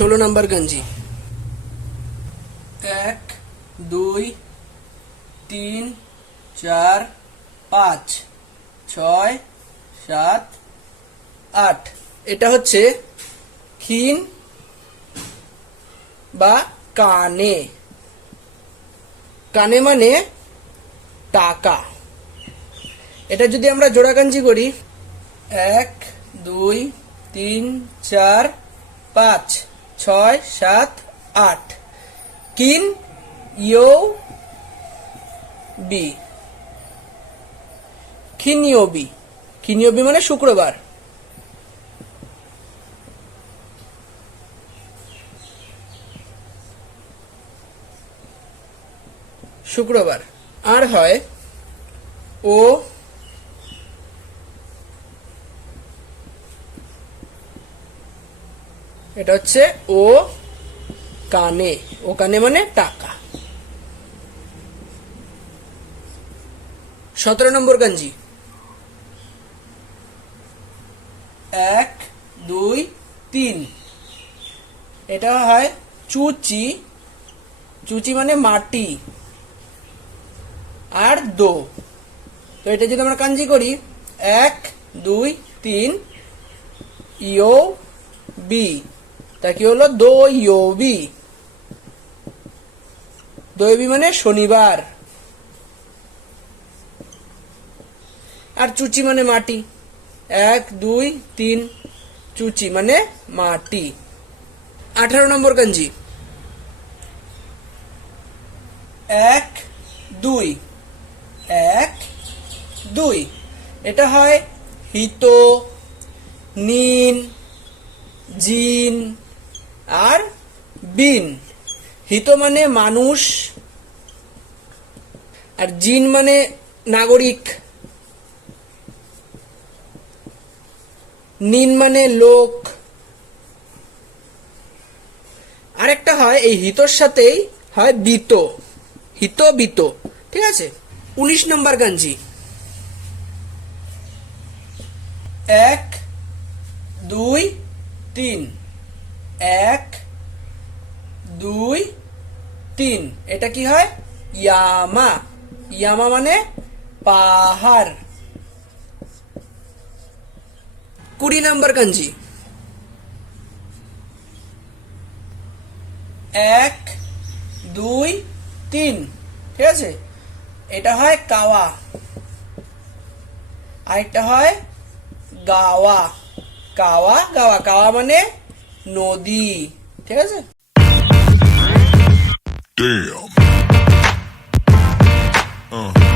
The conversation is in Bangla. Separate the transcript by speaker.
Speaker 1: ষোলো নম্বর গঞ্জি। এক দুই তিন চার পাঁচ ছয় সাত আট। এটা হচ্ছে ক্ষীণ বা কানে। কানে মানে টাকা। এটা যদি আমরা জোড়াকাঞ্জি করি এক দুই তিন চার পাঁচ। ছয় সাত আট। কিন ইউ বি। খিনিয়বি খিনিয়বি মানে শুক্রবার। শুক্রবার। আর হয় ও এটা হচ্ছে ও কানে। ও কানে মানে টাকা। সতেরো নম্বর গঞ্জি। এক, দুই, তিন। এটা হয় চুচি। চুচি মানে মাটি। আর দো। তো এটা যদি আমরা কাঞ্জি করি, এক, দুই, তিন, ইও, বি। তা কি হলো দো ইও বি মানে শনিবার। আর চুচি মানে মাটি। এক, দুই, তিন, চুচি মানে মাটি। আঠারো নম্বর গঞ্জি। এক, দুই এক, দুই। এটা হয় হিত নিন জিন আর বিন। হিত মানে মানুষ, আর জিন মানে নাগরিক। নিন মানে লোক। আরেকটা হয়, এই হিতর সাথেই হয় বিত। হিত বিত ঠিক আছে? উনিশ নম্বর গাঞ্জি এক, দুই, তিন। এক, দুই, তিন। এটা কি হয়? ইয়ামা। ইয়ামা মানে পাহাড়। কুড়ি নাম্বার কাঞ্জি এক, দুই, তিন। ঠিক আছে? এটা হয় কাওয়া। আরেকটা হয় গাওয়া। কাওয়া গাওয়া। কাওয়া মানে নদী ঠিক আছে
Speaker 2: Damn. Uh.